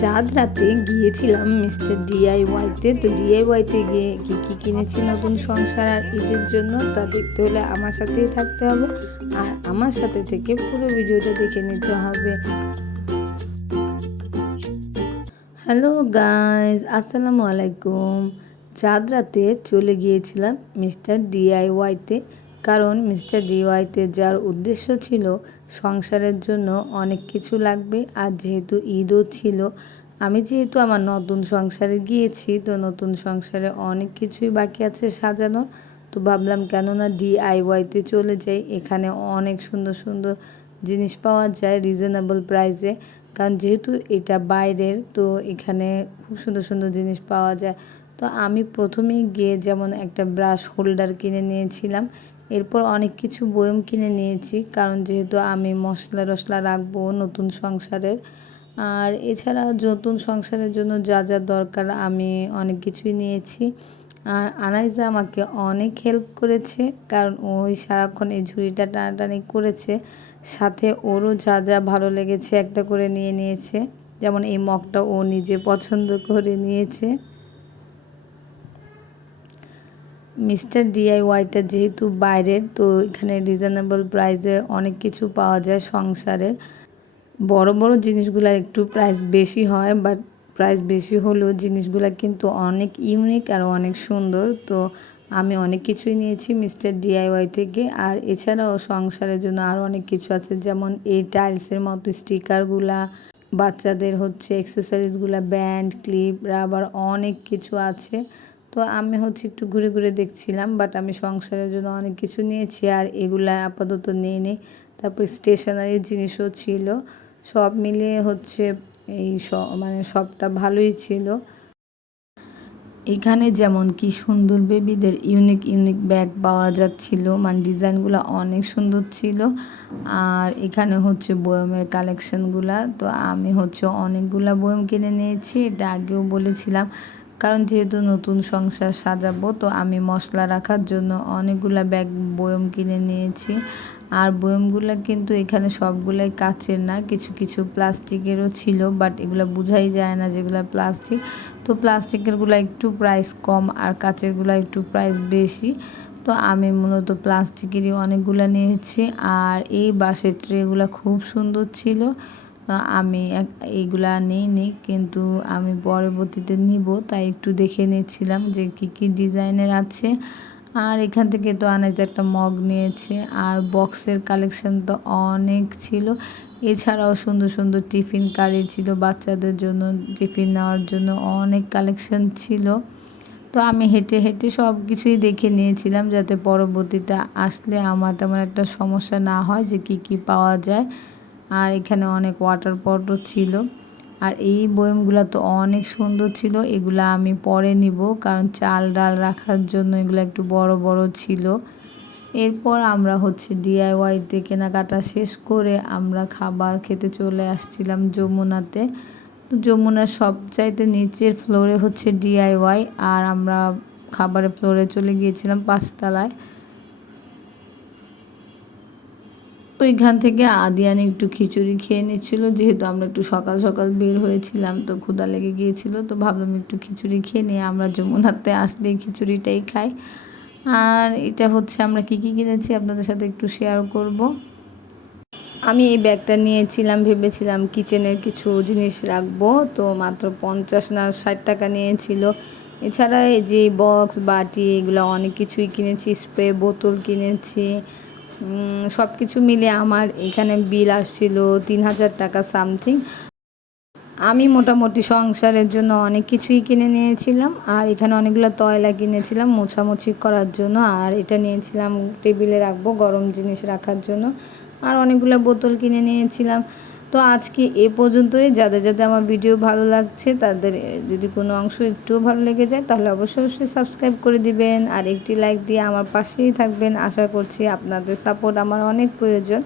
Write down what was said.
চাঁদ রাতে গিয়েছিলাম মিস্টার ডিআইওয়াইতে তো। ডিআইওয়াইতে গিয়ে কী কী কিনেছি নতুন সংসার আর ঈদের জন্য তা দেখতে হলে আমার সাথেই থাকতে হবে। আর আমার সাথে থেকে পুরো ভিডিওটা দেখে নিতে হবে। হ্যালো গাইজ আসসালামু আলাইকুম। চাঁদ রাতে চলে গিয়েছিলাম মিস্টার ডিআইওয়াইতে কারণ মিস্টার ডিওয়াইতে যার উদ্দেশ্য ছিল সংসারের জন্য অনেক কিছু লাগবে। আর যেহেতু ঈদও ছিল, আমি যেহেতু আমার নতুন সংসারে গিয়েছি, তো নতুন সংসারে অনেক কিছুই বাকি আছে সাজানো। তো ভাবলাম, কেননা ডিআইওয়াইতে চলে যাই, এখানে অনেক সুন্দর সুন্দর জিনিস পাওয়া যায় রিজনেবল প্রাইসে। কারণ যেহেতু এটা বাইরের, তো এখানে খুব সুন্দর সুন্দর জিনিস পাওয়া যায়। তো আমি প্রথমেই গিয়ে যেমন একটা ব্রাশ হোল্ডার কিনে নিয়েছিলাম, এরপর অনেক কিছু বয়ম কিনে নিয়েছি, কারণ যেহেতু আমি মশলা টশলা রাখব নতুন সংসারের। আর এছাড়া নতুন সংসারের জন্য যা যা দরকার আমি অনেক কিছুই নিয়েছি। আর আনাইজা আমাকে অনেক হেল্প করেছে, কারণ ওই সারাক্ষণ এই ঝুড়িটা টানাটানি করেছে, সাথে ওরও যা যা ভালো লেগেছে একটা করে নিয়ে নিয়েছে, যেমন এই মগটা ও নিজে পছন্দ করে নিয়েছে। মিস্টার ডিআইওয়াইটা যেহেতু বাইরের তো এখানে রিজনেবল প্রাইসে অনেক কিছু পাওয়া যায় সংসারের বড় বড় জিনিসগুলোর একটু প্রাইস বেশি হয় বাট প্রাইস বেশি হলেও জিনিসগুলো কিন্তু অনেক ইউনিক আর অনেক সুন্দর। তো আমি অনেক কিছুই নিয়েছি মিস্টার ডিআইওয়াই থেকে। আর এছাড়াও সংসারের জন্য আরও অনেক কিছু আছে, যেমন এই টাইলসের মতো স্টিকারগুলা বাচ্চাদের হচ্ছে অ্যাক্সেসরিজগুলো ব্যান্ড ক্লিপ রাবার অনেক কিছু আছে। তো আমি হচ্ছে একটু ঘুরে ঘুরে দেখছিলাম বাট আমি সংসারের জন্য অনেক কিছু নিয়েছি আর এগুলা আপাতত নিয়ে নিই। তারপর স্টেশনারি জিনিসও ছিল। সব মিলিয়ে হচ্ছে এই মানে সবটা ভালোই ছিল। এখানে যেমন কি সুন্দর বেবিদের ইউনিক ইউনিক ব্যাগ পাওয়া যাচ্ছিল। মানে ডিজাইনগুলো অনেক সুন্দর ছিল। আর এখানে হচ্ছে বয়মের কালেকশনগুলা তো আমি হচ্ছে অনেকগুলা বয়ম কিনে নিয়েছি। এটা আগেও বলেছিলাম। কারণ যেহেতু নতুন সংসার সাজাবো, তো আমি মশলা রাখার জন্য অনেকগুলা ব্যাগ, বয়ম কিনে নিয়েছি। আর বয়মগুলো কিন্তু এখানে সবগুলাই কাচের না, কিছু কিছু প্লাস্টিকেরও ছিল বাট এগুলো বোঝাই যায় না যেগুলো প্লাস্টিক। তো প্লাস্টিকেরগুলো একটু প্রাইস কম আর কাচেরগুলো একটু প্রাইস বেশি। তো আমি মূলত প্লাস্টিকেরই অনেকগুলো নিয়েছি। আর এই বাঁশের ট্রেগুলো খুব সুন্দর ছিল। আমি এইগুলা নিইনি কিন্তু আমি পরবর্তীতে নিব, তাই একটু দেখে নিচ্ছিলাম যে কী কী ডিজাইনের আছে। আর এখান থেকে তো অনেক একটা মগ নিয়েছে, আর বক্সের কালেকশন তো অনেক ছিল। এছাড়াও সুন্দর সুন্দর টিফিন কারি ছিল বাচ্চাদের জন্য, টিফিন নেওয়ার জন্য অনেক কালেকশন ছিল। তো আমি হেঁটে হেঁটে সব কিছুই দেখে নিয়েছিলাম যাতে পরবর্তীতে আসলে আমার তেমন একটা সমস্যা না হয় যে কি কি পাওয়া যায়। আর এখানে অনেক ওয়াটার পটও ছিল। আর এই বয়মগুলো তো অনেক সুন্দর ছিল, এগুলা আমি পরে নিব কারণ চাল ডাল রাখার জন্য এগুলো একটু বড় বড় ছিল। এরপর আমরা হচ্ছে ডিআইওয়াইতে কেনাকাটা শেষ করে আমরা খাবার খেতে চলে আসছিলাম যমুনাতে। তো যমুনার সবচাইতে নিচের ফ্লোরে হচ্ছে ডিআইওয়াই আর আমরা খাবারের ফ্লোরে চলে গিয়েছিলাম পাঁচতলায়। ওইখান থেকে আদিয়ান একটু খিচুড়ি খেয়ে নিচ্ছিল। যেহেতু আমরা একটু সকাল সকাল বের হয়েছিলাম, তো ক্ষুদা লেগে গিয়েছিল, তো ভাবলাম একটু খিচুড়ি খেয়ে নিয়ে আমরা যমুনাতে আসলে খিচুড়িটাই খাই। আর এটা হচ্ছে আমরা কী কী কিনেছি আপনাদের সাথে একটু শেয়ার করব। আমি এই ব্যাগটা নিয়েছিলাম, ভেবেছিলাম কিচেনের কিছু জিনিস রাখব, তো মাত্র পঞ্চাশ না ষাট টাকা নিয়েছিল। এছাড়া এই যে বক্স বাটি, এগুলো অনেক কিছুই কিনেছি স্প্রে বোতল কিনেছি সব কিছু মিলে আমার এখানে বিল আসছিল তিন হাজার টাকা সামথিং। আমি মোটামুটি সংসারের জন্য অনেক কিছুই কিনে নিয়েছিলাম, আর এখানে অনেকগুলো তয়লা কিনেছিলাম মোছামুছি করার জন্য, আর এটা নিয়েছিলাম টেবিলে রাখব গরম জিনিস রাখার জন্য, আর অনেকগুলো বোতল কিনে নিয়েছিলাম। তো আজকে এ পর্যন্তই। যাদের যাদের আমার ভিডিও ভালো লাগছে, তাদের যদি কোনো অংশ একটুও ভালো লেগে যায়, তাহলে অবশ্যই অবশ্যই সাবস্ক্রাইব করে দিবেন। আর একটি লাইক দিয়ে আমার পাশেই থাকবেন। আশা করছি আপনাদের সাপোর্ট আমার অনেক প্রয়োজন।